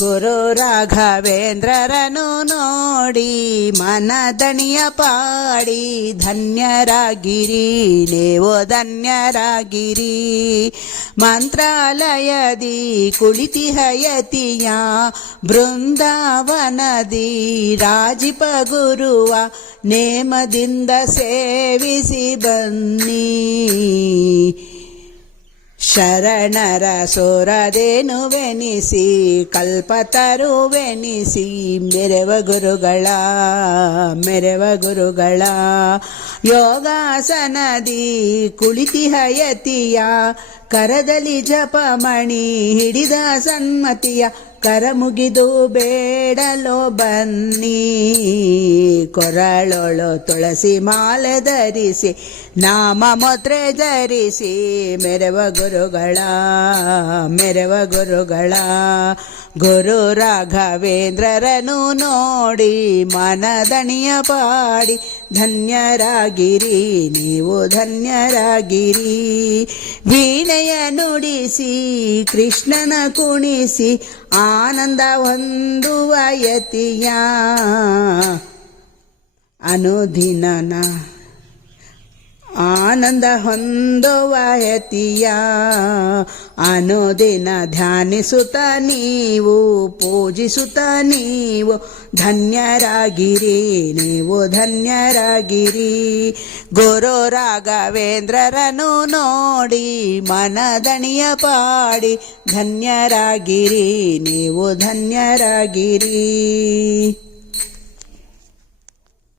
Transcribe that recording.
ಗುರು ರಾಘವೇಂದ್ರರನು ನೋಡಿ ಮನದಣಿಯ ಪಾಡಿ ಧನ್ಯರಾಗಿರಿ ನೀವು ಧನ್ಯರಾಗಿರಿ. ಮಂತ್ರಾಲಯದಿ ಕುಳಿತಿಹಯತಿಯ ಬೃಂದಾವನದಿ ರಾಜಿಪ ಗುರುವ ನೇಮದಿಂದ ಸೇವಿಸಿ ಬನ್ನಿ. ಶರಣರ ಸೋರದೇನುವೆನಿಸಿ ಕಲ್ಪತರುವೆನಿಸಿ ಮೆರವ ಗುರುಗಳ ಯೋಗಾಸನದಿ ಕುಳಿತಿಹಯತಿಯ ಕರದಲ್ಲಿ ಜಪಮಣಿ ಹಿಡಿದ ಸನ್ಮತಿಯ ಕರ ಮುಗಿದು ಬೇಡಲೋ ಬನ್ನಿ. ಕೊರಳೊಳು ತುಳಸಿ ಮಾಲೆ ಧರಿಸಿ ನಾಮ ಮುದ್ರೆ ಧರಿಸಿ ಮೆರವ ಗುರುಗಳ ಗುರು ರಾಘವೇಂದ್ರರನು ನೋಡಿ ಮನದಣಿಯ ಪಾಡಿ ಧನ್ಯರಾಗಿರಿ ನೀವು ಧನ್ಯರಾಗಿರಿ. ವೀಣೆಯ ನುಡಿಸಿ ಕೃಷ್ಣನ ಕುಣಿಸಿ ಆನಂದ ಹೊಂದುವ ಯತಿಯ ಅನುದಿನನ ಆನಂದ ಹೊಂದುವ ಯತಿಯ ಅನುದಿನ ಧ್ಯಾನಿಸುತ್ತ ನೀವು ಪೂಜಿಸುತ್ತ ನೀವು ಧನ್ಯರಾಗಿರಿ ನೀವು ಧನ್ಯರಾಗಿರಿ. ಗುರು ರಾಘವೇಂದ್ರರನು ನೋಡಿ ಮನದಣಿಯ ಪಾಡಿ ಧನ್ಯರಾಗಿರಿ ನೀವು ಧನ್ಯರಾಗಿರಿ.